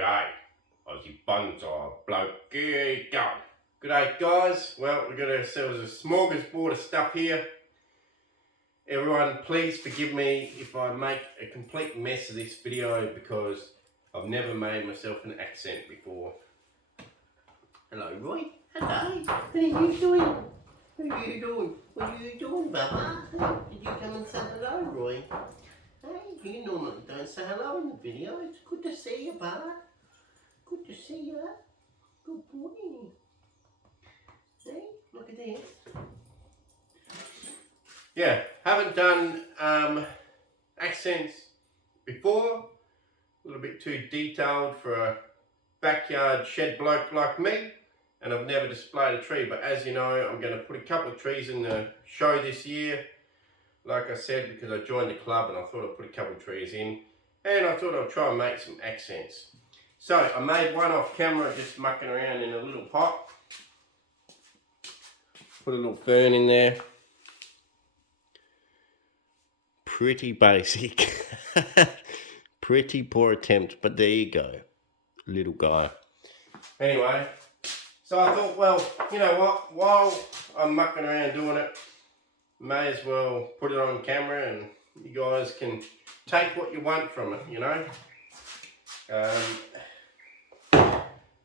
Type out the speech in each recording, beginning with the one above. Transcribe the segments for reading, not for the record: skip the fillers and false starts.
G'day, Aussie Bonsai bloke, get going. G'day guys, well we've got ourselves a smorgasbord of stuff here. Everyone please forgive me if I make a complete mess of this video because I've never made myself an accent before. Hello Roy, hello, what are you doing? What are you doing? What are you doing, Baba? Hey, did you come and say hello, Roy? Hey, you normally don't say hello in the video. It's good to see you, Baba. Good to see you. Good boy. See, look at this. Yeah, haven't done accents before. A little bit too detailed for a backyard shed bloke like me. And I've never displayed a tree, but as you know, I'm going to put a couple of trees in the show this year. Like I said, because I joined the club and I thought I'd put a couple of trees in. And I thought I'd try and make some accents. So I made one off camera, just mucking around in a little pot. Put a little fern in there. Pretty basic. Pretty poor attempt, but there you go. Little guy. Anyway. So I thought, well, you know what, while I'm mucking around doing it, may as well put it on camera and you guys can take what you want from it, you know.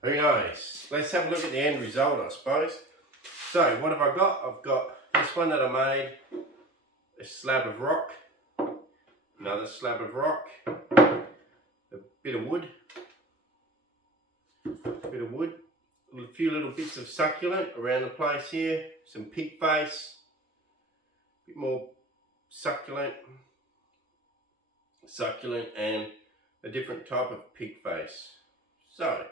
Who knows? Let's have a look at the end result, I suppose. So, what have I got? I've got this one that I made, a slab of rock, another slab of rock, a bit of wood, a few little bits of succulent around the place here, some pig face, a bit more succulent, and a different type of pig face. So,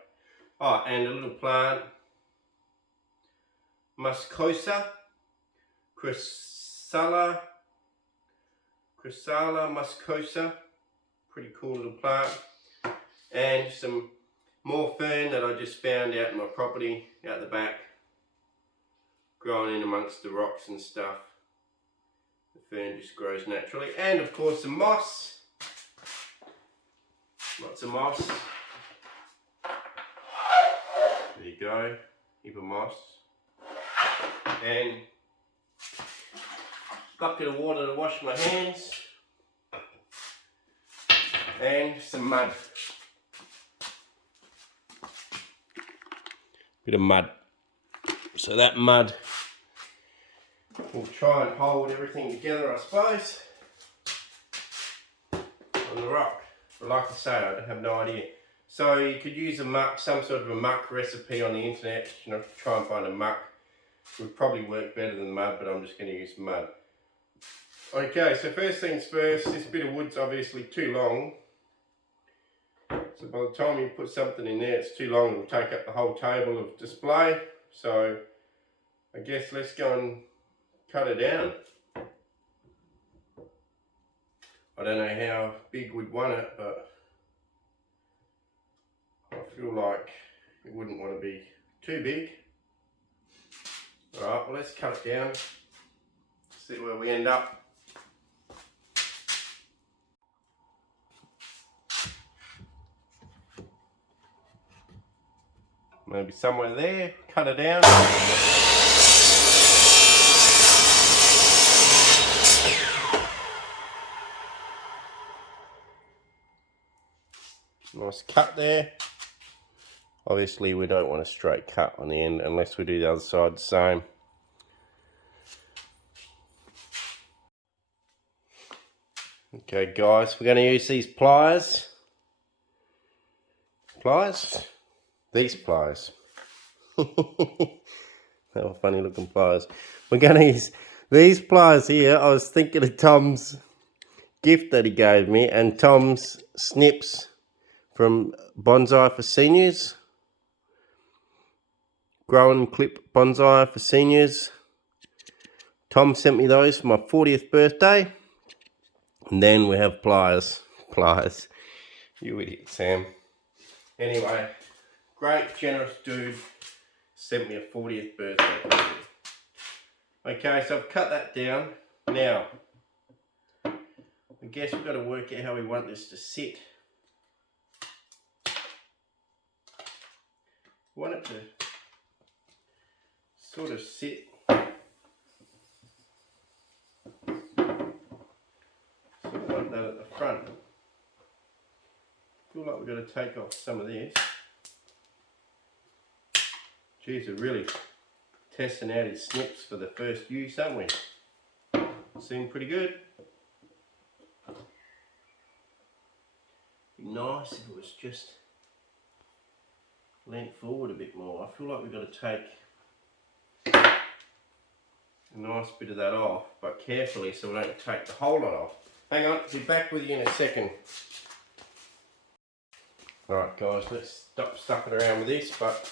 and a little plant, muscosa, chrysala muscosa, pretty cool little plant, and some more fern that I just found out in my property out the back, growing in amongst the rocks and stuff. The fern just grows naturally, and of course some moss, lots of moss. There you go, heap of moss, and bucket of water to wash my hands, and some mud. Bit of mud. So that mud will try and hold everything together, I suppose, on the rock. But like I say, I have no idea. So you could use a muck, some sort of a muck recipe on the internet, you know, to try and find a muck. Would probably work better than mud, but I'm just going to use mud. Okay, so first things first, this bit of wood's obviously too long. So by the time you put something in there, it's too long, it'll take up the whole table of display. So I guess let's go and cut it down. I don't know how big we'd want it, but I feel like it wouldn't want to be too big. Alright, well let's cut it down, see where we end up. Maybe somewhere there, cut it down. Nice cut there. Obviously we don't want a straight cut on the end unless we do the other side the same. Okay guys, we're going to use these pliers. These pliers. They were funny looking pliers. We're going to use these pliers here. I was thinking of Tom's gift that he gave me and Tom's snips from Bonsai for Seniors. Grow and clip bonsai for seniors. Tom sent me those for my 40th birthday. And then we have pliers. You idiot, Sam. Anyway, great, generous dude. Sent me a 40th birthday present. Okay, so I've cut that down. Now, I guess we've got to work out how we want this to sit. want it to sort of sit sort of like that at the front. I feel like we've got to take off some of this. Geez, we're really testing out his snips for the first use, aren't we? Seem pretty good. Be nice if it was just leant forward a bit more. I feel like we've got to take a nice bit of that off, but carefully so we don't take the whole lot off. Hang on, be back with you in a second. Alright guys, let's stop stuffing around with this, but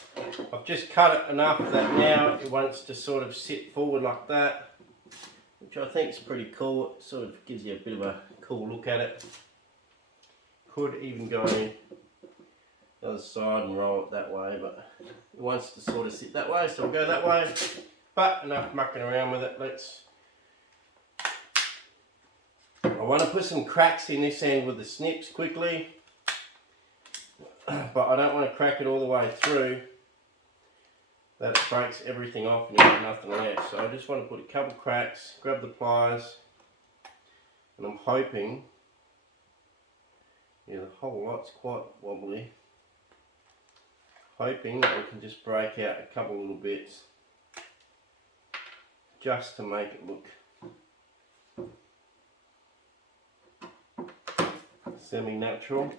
I've just cut it enough that now it wants to sort of sit forward like that, which I think is pretty cool. It sort of gives you a bit of a cool look at it. Could even go in the other side and roll it that way, but it wants to sort of sit that way, so we'll go that way. But enough mucking around with it. I want to put some cracks in this end with the snips quickly, but I don't want to crack it all the way through that it breaks everything off and you have nothing left. So I just want to put a couple cracks, grab the pliers, and I'm hoping, yeah, the whole lot's quite wobbly, hoping that we can just break out a couple little bits just to make it look semi-natural.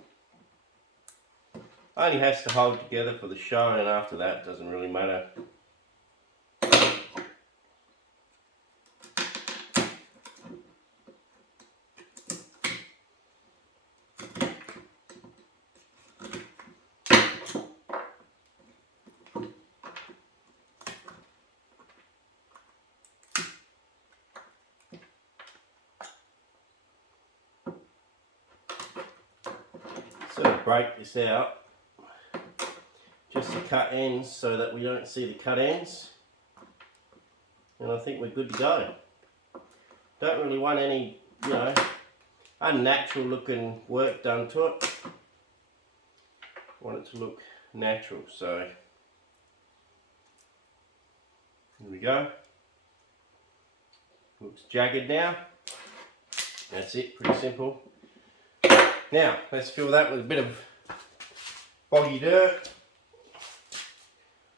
Only has to hold together for the show, and after that it doesn't really matter. Sort of break this out just to cut ends so that we don't see the cut ends, and I think we're good to go. Don't really want any, you know, unnatural looking work done to it. Want it to look natural, so here we go. Looks jagged now. That's it, pretty simple. Now let's fill that with a bit of boggy dirt.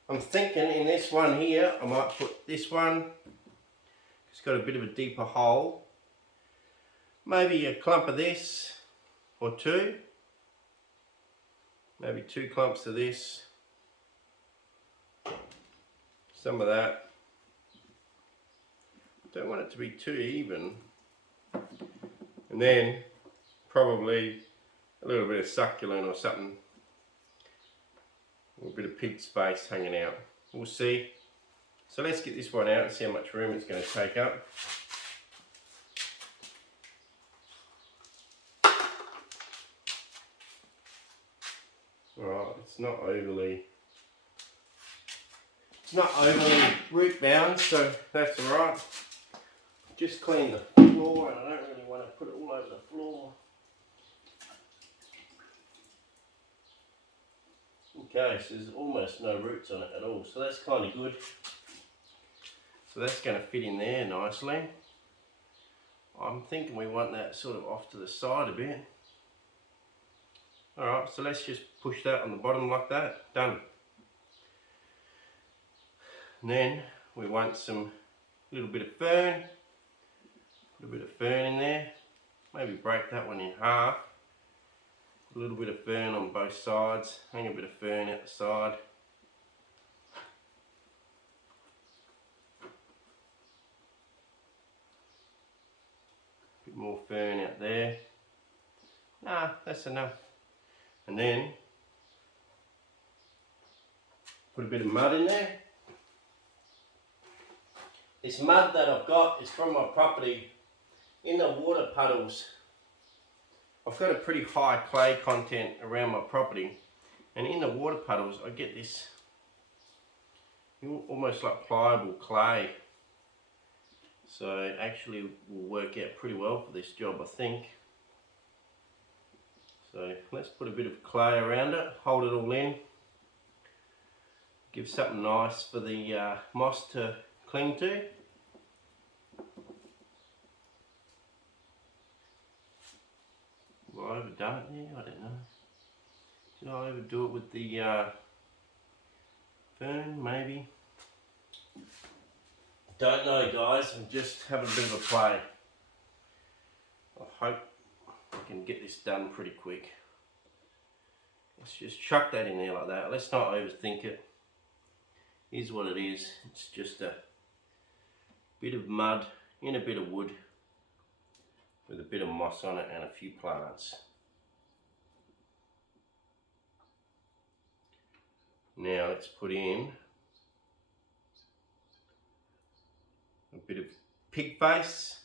I'm thinking in this one here, I might put this one. It's got a bit of a deeper hole. Maybe a clump of this, or two. Maybe 2 clumps of this. Some of that. Don't want it to be too even. And then probably a little bit of succulent or something. A bit of pig space hanging out. We'll see. So let's get this one out and see how much room it's going to take up. Alright, it's not overly root bound, so that's alright. Just clean the floor, and I don't really want to put it all over the floor. Okay, so there's almost no roots on it at all, so that's kind of good. So that's going to fit in there nicely. I'm thinking we want that sort of off to the side a bit. Alright, so let's just push that on the bottom like that. Done. And then we want some little bit of fern. Put a bit of fern in there. Maybe break that one in half. A little bit of fern on both sides. Hang a bit of fern out the side. A bit more fern out there. Nah, that's enough. And then put a bit of mud in there. This mud that I've got is from my property. In the water puddles, I've got a pretty high clay content around my property, and in the water puddles I get this almost like pliable clay. So it actually will work out pretty well for this job, I think. So let's put a bit of clay around it, hold it all in. Give something nice for the moss to cling to. Have I overdone it there? I don't know. Did I overdo it with the fern? Maybe. Don't know, guys. I'm just having a bit of a play. I hope I can get this done pretty quick. Let's just chuck that in there like that. Let's not overthink it. Here's what it is. It's just a bit of mud in a bit of wood with a bit of moss on it and a few plants. Now let's put in a bit of pig face.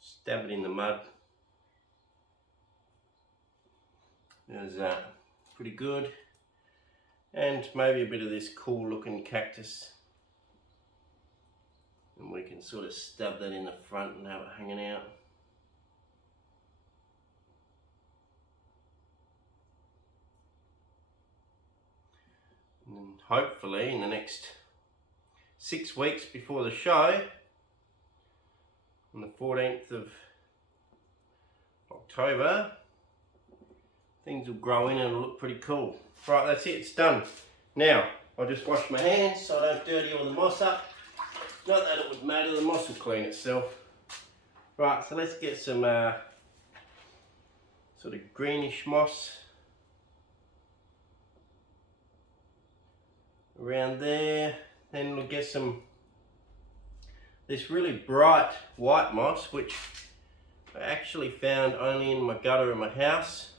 Stab it in the mud. There's that. Pretty good. And maybe a bit of this cool looking cactus. And we can sort of stab that in the front and have it hanging out. And hopefully in the next 6 weeks before the show, on the 14th of October, things will grow in and it'll look pretty cool. Right, that's it, it's done. Now, I'll just wash my hands so I don't dirty all the moss up. Not that it would matter, the moss will clean itself. Right, so let's get some sort of greenish moss around there. Then we'll get some this really bright white moss, which I actually found only in my gutter of my house.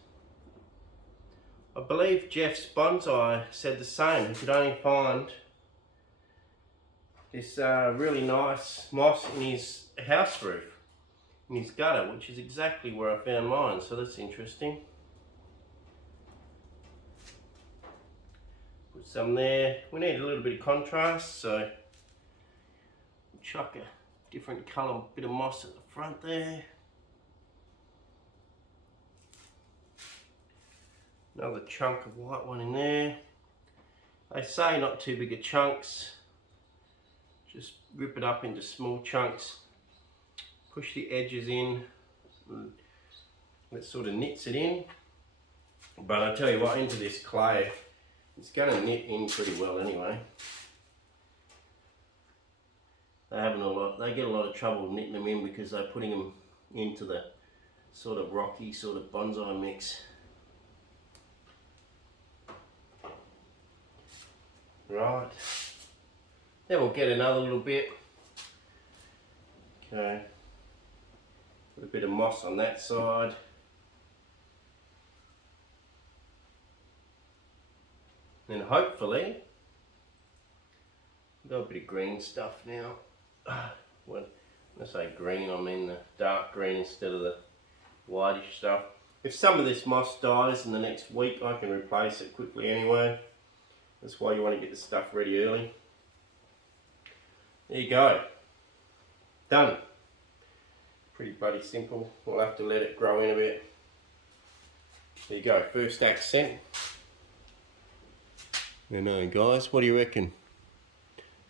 I believe Jeff's Bonsai said the same. He could only find this really nice moss in his house roof, in his gutter, which is exactly where I found mine, so that's interesting. Put some there. We need a little bit of contrast, so chuck a different colour bit of moss at the front there. Another chunk of white one in there. They say not too big of chunks. Just rip it up into small chunks. Push the edges in. That sort of knits it in. But I tell you what, into this clay, it's going to knit in pretty well anyway. They get a lot of trouble knitting them in because they're putting them into the sort of rocky sort of bonsai mix. Right, then we'll get another little bit. Okay, put a bit of moss on that side. Then hopefully, got a bit of green stuff now. When I say green, I mean the dark green instead of the whitish stuff. If some of this moss dies in the next week, I can replace it quickly anyway. That's why you want to get the stuff ready early. There you go. Done. Pretty bloody simple. We'll have to let it grow in a bit. There you go, first accent. I know, guys, what do you reckon?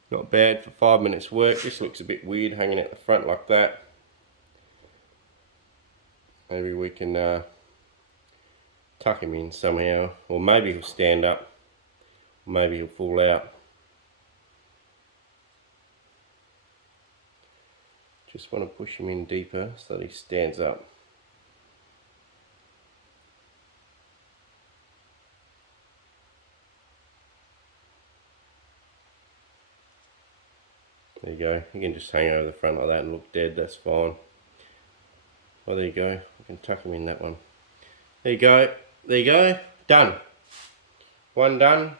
Not bad for 5 minutes work. This looks a bit weird hanging at the front like that. Maybe we can tuck him in somehow, or maybe he'll stand up, maybe he'll fall out. Just want to push him in deeper so that he stands up. There you go, you can just hang over the front like that and look dead, that's fine. Oh, there you go, I can tuck him in that one. There you go, done. One done.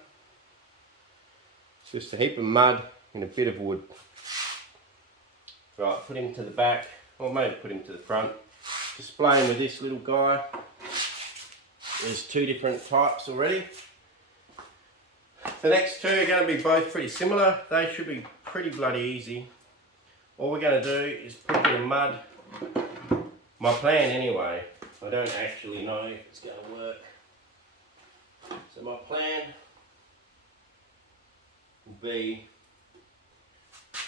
It's just a heap of mud and a bit of wood. Right, put him to the back, or maybe put him to the front. Display him with this little guy. There's two different types already. The next two are going to be both pretty similar. They should be pretty bloody easy. All we're going to do is put a bit of mud My plan anyway, I don't actually know if it's going to work. So my plan will be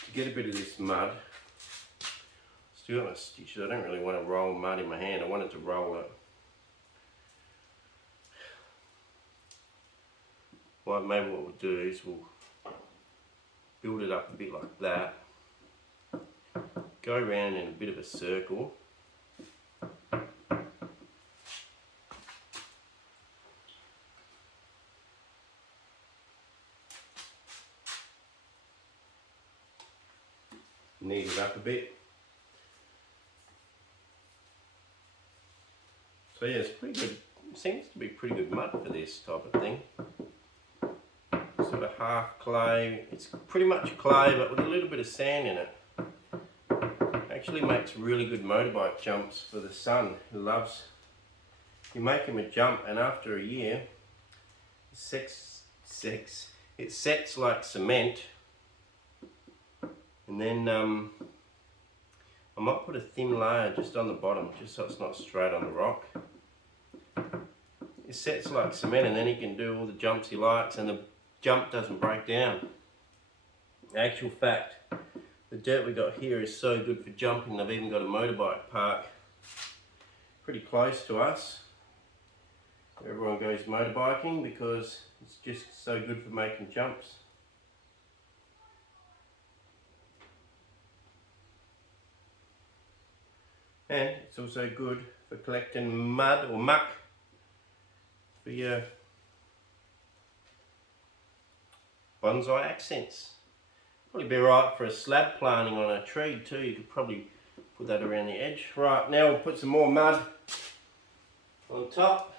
to get a bit of this mud. Still got my stitches. I don't really want to roll mud in my hand. I wanted to roll it. Well, maybe what we'll do is we'll build it up a bit like that. Go around in a bit of a circle. Knead it up a bit. So yeah, it's pretty good. It seems to be pretty good mud for this type of thing. Sort of half clay. It's pretty much clay, but with a little bit of sand in it. Actually makes really good motorbike jumps for the son who loves. You make him a jump, and after a year, it sets like cement. And then I might put a thin layer just on the bottom, just so it's not straight on the rock. It sets like cement, and then he can do all the jumps he likes, and the jump doesn't break down. In actual fact, the dirt we got here is so good for jumping. They've even got a motorbike park pretty close to us. Everyone goes motorbiking because it's just so good for making jumps. And it's also good for collecting mud or muck for your bonsai accents. Probably be right for a slab planting on a tree too. You could probably put that around the edge. Right, now we'll put some more mud on top.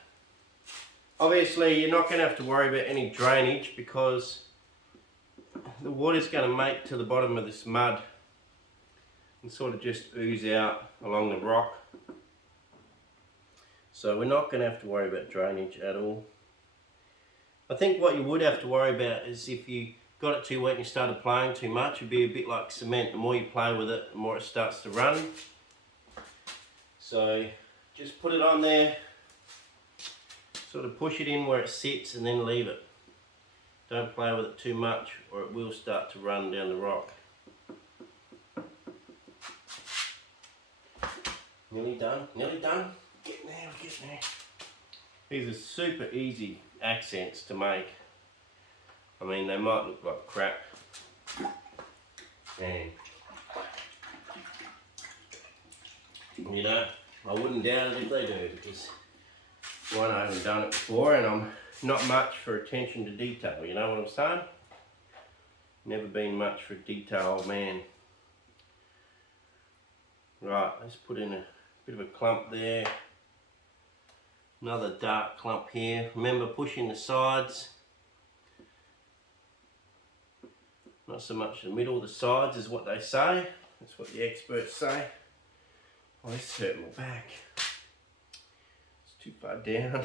Obviously you're not going to have to worry about any drainage because the water's going to make to the bottom of this mud and sort of just ooze out along the rock. So we're not going to have to worry about drainage at all. I think what you would have to worry about is if you got it too wet and you started playing too much, it'd be a bit like cement. The more you play with it, the more it starts to run. So just put it on there, sort of push it in where it sits and then leave it. Don't play with it too much or it will start to run down the rock. Nearly done, nearly done. Getting there, getting there. These are super easy accents to make. I mean, they might look like crap. And, you know, I wouldn't doubt it if they do because, one, I haven't done it before and I'm not much for attention to detail, you know what I'm saying? Never been much for detail, man. Right, let's put in a bit of a clump there. Another dark clump here. Remember, pushing the sides. Not so much the middle, the sides is what they say. That's what the experts say. Oh, this hurt my back. It's too far down.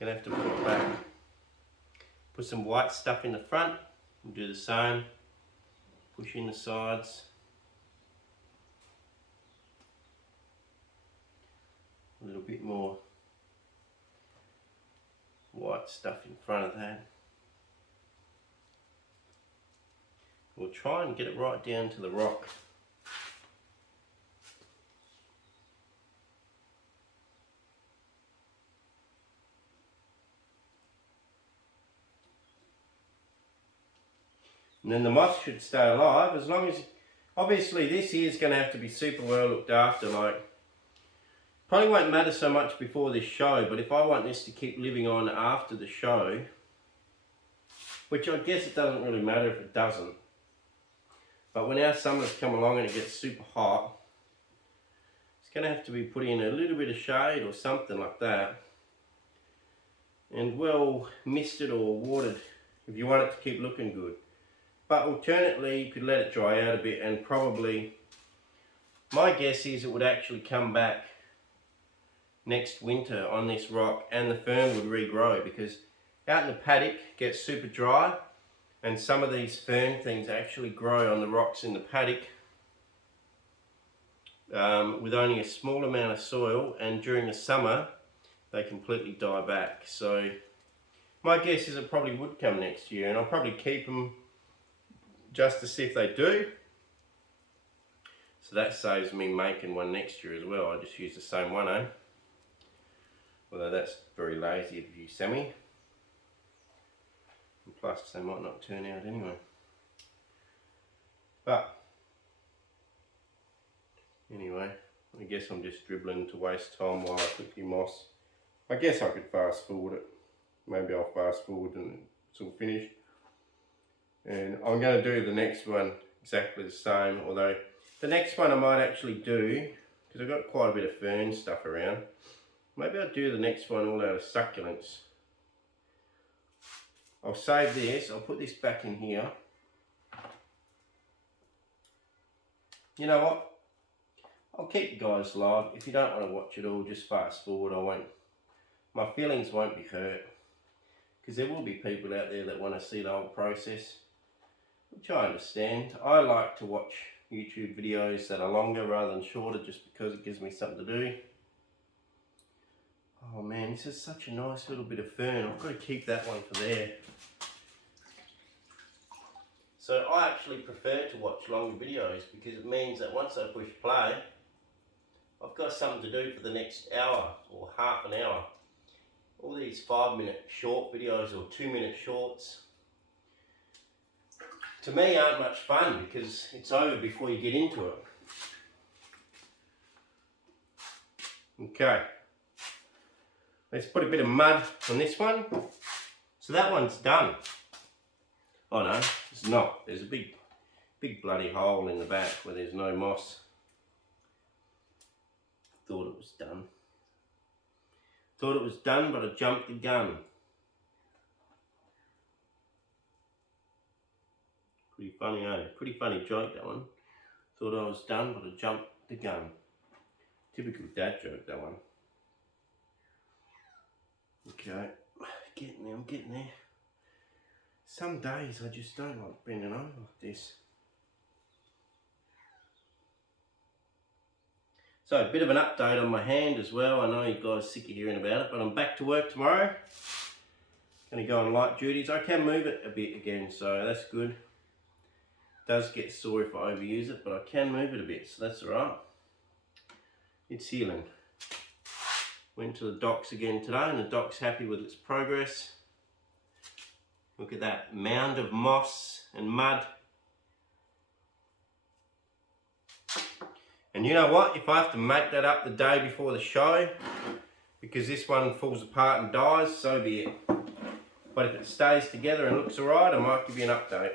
Gonna have to put it back. Put some white stuff in the front. We'll do the same. Push in the sides. A little bit more white stuff in front of that. We'll try and get it right down to the rock. And then the moss should stay alive as long as, obviously this here is going to have to be super well looked after. Like, probably won't matter so much before this show, but if I want this to keep living on after the show, which I guess it doesn't really matter if it doesn't, but when our summer's come along and it gets super hot, it's going to have to be put in a little bit of shade or something like that, and well misted or watered if you want it to keep looking good. But alternately, you could let it dry out a bit, and probably, my guess is it would actually come back next winter on this rock and the fern would regrow, because out in the paddock it gets super dry and some of these fern things actually grow on the rocks in the paddock with only a small amount of soil, and during the summer they completely die back. So my guess is it probably would come next year, and I'll probably keep them just to see if they do. So that saves me making one next year as well. I just use the same one, eh? Although that's very lazy of you, Sammy. And plus they might not turn out anyway. But anyway, I guess I'm just dribbling to waste time while I quickly moss. I guess I could fast forward it. Maybe I'll fast forward and it's all finished. And I'm going to do the next one exactly the same, although the next one I might actually do, because I've got quite a bit of fern stuff around, maybe I'll do the next one all out of succulents. I'll save this, I'll put this back in here. You know what? I'll keep you guys live. If you don't want to watch it all, just fast forward. My feelings won't be hurt, because there will be people out there that want to see the whole process, which I understand. I like to watch YouTube videos that are longer rather than shorter, just because it gives me something to do. Oh man, this is such a nice little bit of fern. I've got to keep that one for there. So I actually prefer to watch longer videos, because it means that once I push play, I've got something to do for the next hour or half an hour. All these 5-minute short videos or 2-minute shorts, to me, aren't much fun, because it's over before you get into it. Okay, let's put a bit of mud on this one. So that one's done. Oh no, it's not. There's a big bloody hole in the back where there's no moss. Thought it was done. Thought it was done, but I jumped the gun. Pretty funny, eh? Pretty funny joke, that one. Thought I was done, but I jumped the gun. Typical dad joke, that one. Okay, I'm getting there. Some days I just don't like bending over like this. So a bit of an update on my hand as well. I know you guys are sick of hearing about it, but I'm back to work tomorrow. Going to go on light duties. I can move it a bit again, so that's good. It does get sore if I overuse it, but I can move it a bit, so that's alright. It's healing. Went to the docks again today, and the doc's happy with its progress. Look at that mound of moss and mud. And you know what? If I have to make that up the day before the show, because this one falls apart and dies, so be it. But if it stays together and looks alright, I might give you an update.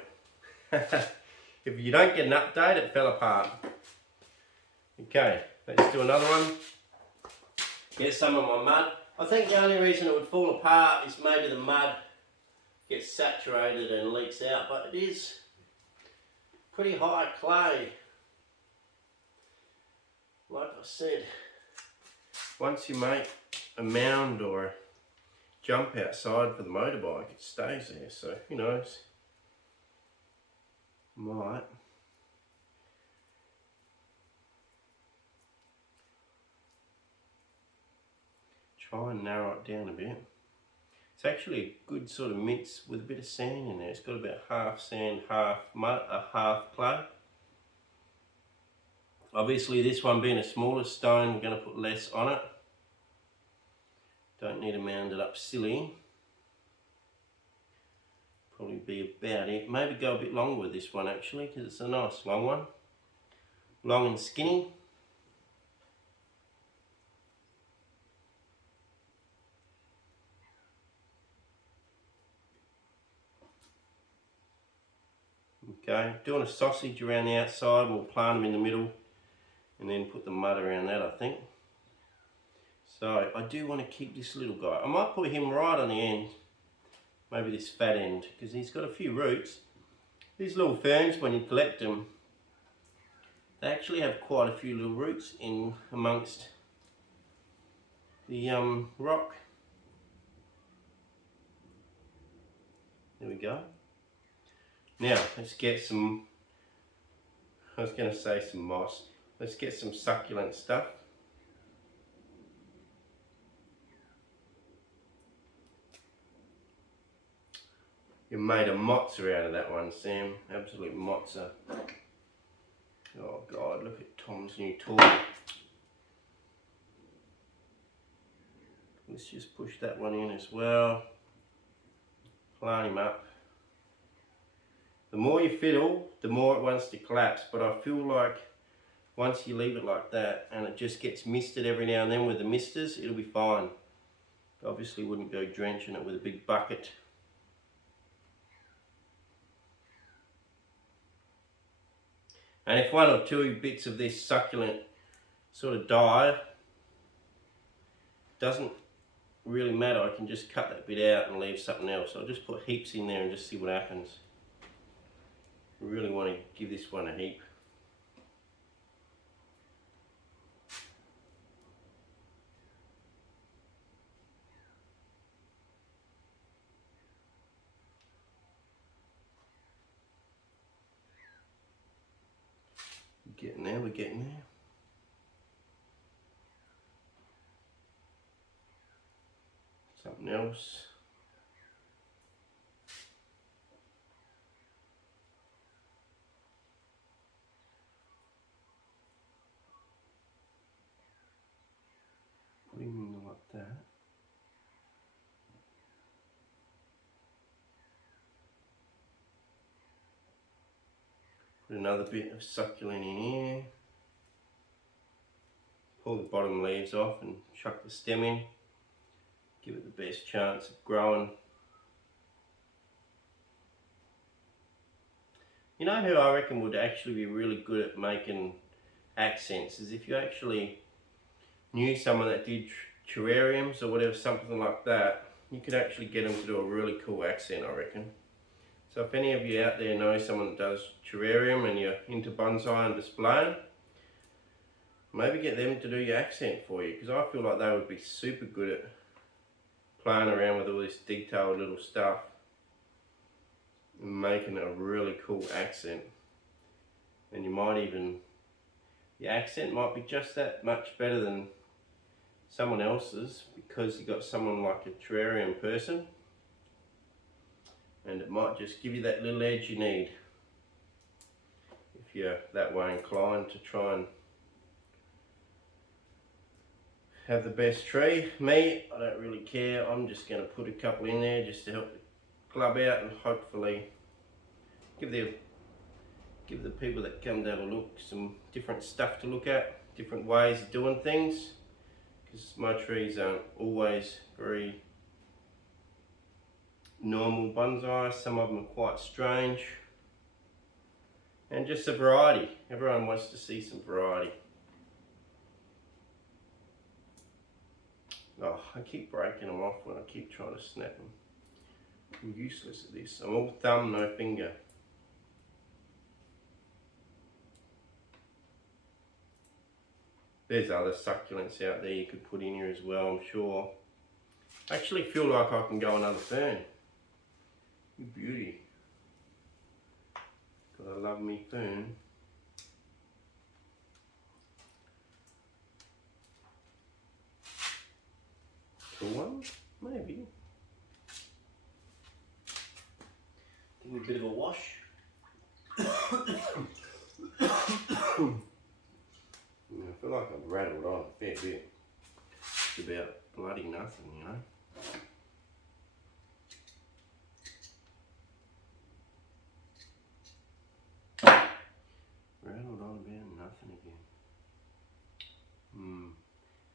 If you don't get an update, it fell apart. Okay, let's do another one. Get some of my mud. I think the only reason it would fall apart is maybe the mud gets saturated and leaks out, but it is pretty high clay. Like I said, once you make a mound or a jump outside for the motorbike, it stays there, so who knows, might. Try and narrow it down a bit. It's actually a good sort of mix with a bit of sand in there. It's got about half sand, half mud, half clay. Obviously this one being a smaller stone, we're going to put less on it. Don't need to mound it up silly. Probably be about it. Maybe go a bit longer with this one actually, because it's a nice long one. Long and skinny. Okay, doing a sausage around the outside, and we'll plant them in the middle and then put the mud around that, I think. So I do want to keep this little guy. I might put him right on the end, maybe this fat end, because he's got a few roots. These little ferns, when you collect them, they actually have quite a few little roots in amongst the rock. There we go. Now let's get some, I was going to say some moss. Let's get some succulent stuff. You made a mozza out of that one, Sam. Absolute mozza. Oh God, look at Tom's new toy. Let's just push that one in as well. Plant him up. The more you fiddle, the more it wants to collapse, but I feel like once you leave it like that and it just gets misted every now and then with the misters, it'll be fine. Obviously wouldn't go drenching it with a big bucket. And if one or two bits of this succulent sort of die, doesn't really matter, I can just cut that bit out and leave something else. I'll just put heaps in there and just see what happens. I really want to give this one a heap. We're getting there. Something else. Put him in like that. Put another bit of succulent in here. Pull the bottom leaves off and chuck the stem in. Give it the best chance of growing. You know who I reckon would actually be really good at making accents is if you actually knew someone that did terrariums or whatever, something like that. You could actually get them to do a really cool accent, I reckon. So if any of you out there know someone that does terrarium and you're into bonsai and displaying, maybe get them to do your accent for you, because I feel like they would be super good at playing around with all this detailed little stuff and making a really cool accent. And you might even, your accent might be just that much better than someone else's because you got someone like a terrarium person, and it might just give you that little edge you need if you're that way inclined to try and have the best tree. Me, I don't really care. I'm just going to put a couple in there just to help the club out and hopefully give the people that come to have a look some different stuff to look at, different ways of doing things, because my trees aren't always very normal bonsai. Some of them are quite strange, and just a variety. Everyone wants to see some variety. Oh, I keep breaking them off when I keep trying to snap them. I'm useless at this. I'm all thumb, no finger. There's other succulents out there you could put in here as well, I'm sure. I actually feel like I can go another fern. You beauty. God, I love me fern. Cool one, maybe. Give me a bit of a wash. I feel like I've rattled on a fair bit. It's about bloody nothing, you know. Rattled on about nothing again.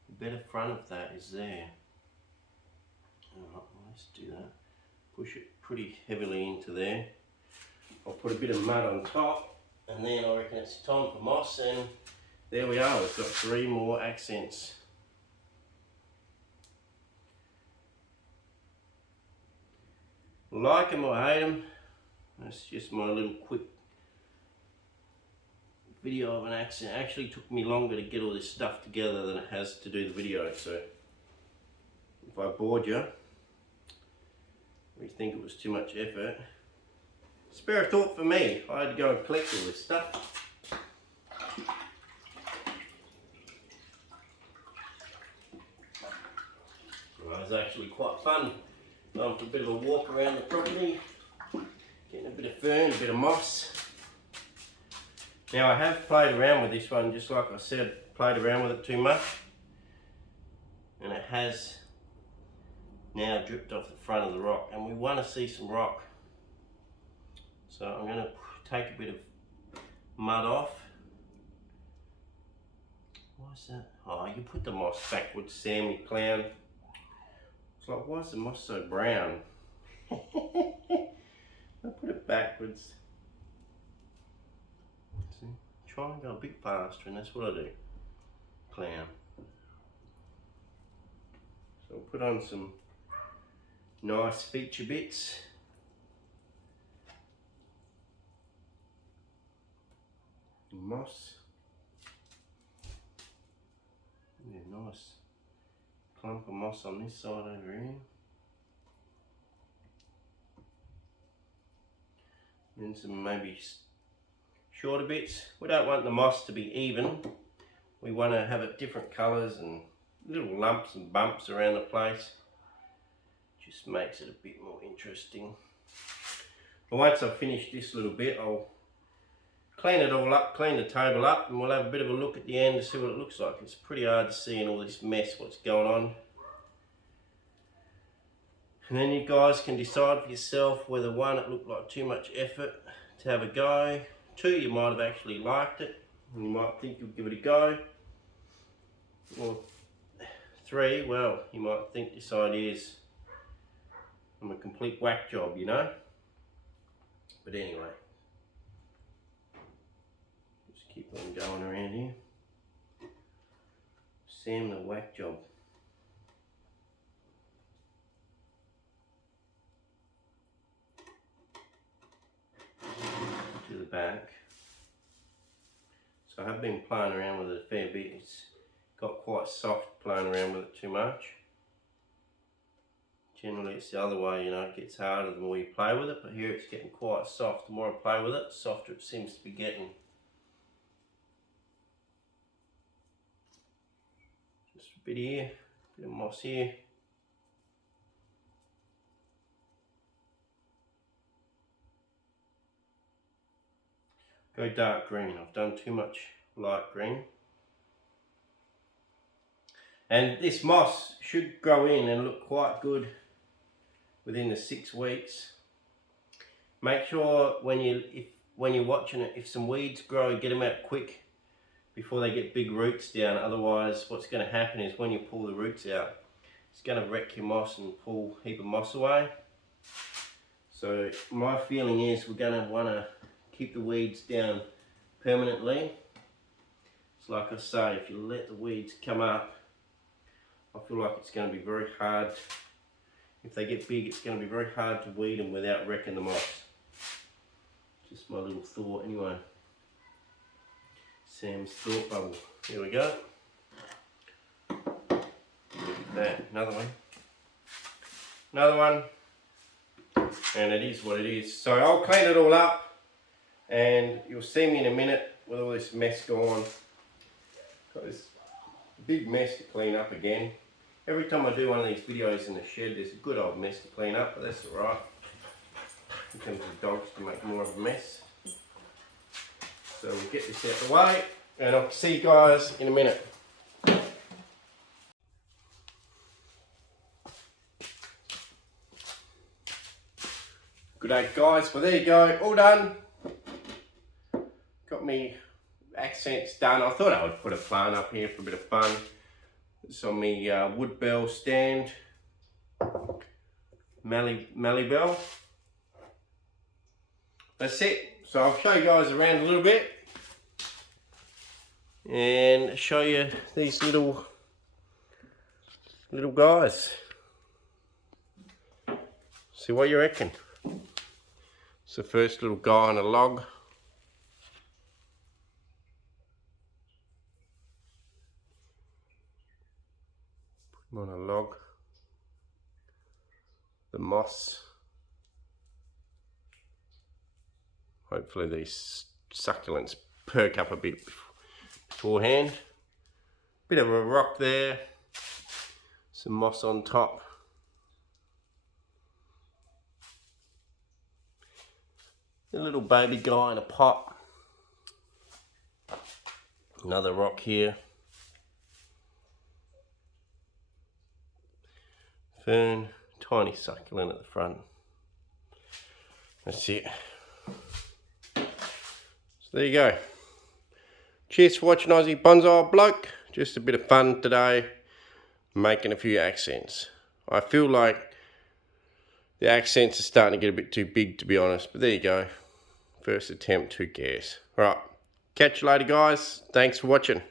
The better front of that is there. Alright, let's do that. Push it pretty heavily into there. I'll put a bit of mud on top, and then I reckon it's time for moss, and there we are. We've got 3 more accents. Like them or hate them, that's just my little quick video of an accent. It actually took me longer to get all this stuff together than it has to do the video, so if I bored you, or you think it was too much effort, spare a thought for me. I had to go and collect all this stuff. was actually quite fun. Going for a bit of a walk around the property, getting a bit of fern, a bit of moss. Now I have played around with this one, just like I said, played around with it too much. And it has now dripped off the front of the rock, and we want to see some rock. So I'm going to take a bit of mud off. Why's that? Oh, you put the moss backwards, Sammy clown. It's like, why is the moss so brown? I put it backwards. See? Try and go a bit faster, and that's what I do. Clown. So I'll put on some nice feature bits. Moss. Yeah, nice clump of moss on this side over here. Then some maybe shorter bits. We don't want the moss to be even. We want to have it different colours and little lumps and bumps around the place. Just makes it a bit more interesting. But once I've finished this little bit, I'll clean it all up, clean the table up, and we'll have a bit of a look at the end to see what it looks like. It's pretty hard to see in all this mess what's going on. And then you guys can decide for yourself whether one, it looked like too much effort to have a go. Two, you might have actually liked it, and you might think you'll give it a go. Or three, well, you might think this idea's a complete whack job, you know. But anyway. Keep on going around here. Sam the whack job. To the back. So I have been playing around with it a fair bit. It's got quite soft playing around with it too much. Generally it's the other way, you know, it gets harder the more you play with it, but here it's getting quite soft. The more I play with it, the softer it seems to be getting. Bit here, bit of moss here. Go dark green. I've done too much light green. And this moss should grow in and look quite good within the 6 weeks. Make sure when you're watching it, if some weeds grow, get them out quick before they get big roots down. Otherwise what's going to happen is when you pull the roots out, it's going to wreck your moss and pull a heap of moss away. So my feeling is we're going to want to keep the weeds down permanently. It's like I say, if you let the weeds come up, I feel like it's going to be very hard. If they get big, it's going to be very hard to weed them without wrecking the moss. Just my little thought anyway. Sam's thought bubble. Here we go. That, another one. Another one. And it is what it is. So I'll clean it all up and you'll see me in a minute with all this mess going. Got this big mess to clean up again. Every time I do one of these videos in the shed, there's a good old mess to clean up, but that's alright. Here comes the dogs to make more of a mess. So we'll get this out the way and I'll see you guys in a minute. Good day guys, well there you go, all done. Got me accents done. I thought I would put a plant up here for a bit of fun. It's on my wood bell stand, Mallee bell. That's it. So I'll show you guys around a little bit and show you these little guys. See what you reckon. It's the first little guy on a log. Put him on a log. The moss. Hopefully these succulents perk up a bit beforehand. Bit of a rock there. Some moss on top. A little baby guy in a pot. Another rock here. Fern, tiny succulent at the front. That's it. So there you go. Cheers for watching Aussie Bonsai Bloke. Just a bit of fun today, making a few accents. I feel like the accents are starting to get a bit too big, to be honest, but there you go. First attempt, who cares? Alright, catch you later guys. Thanks for watching.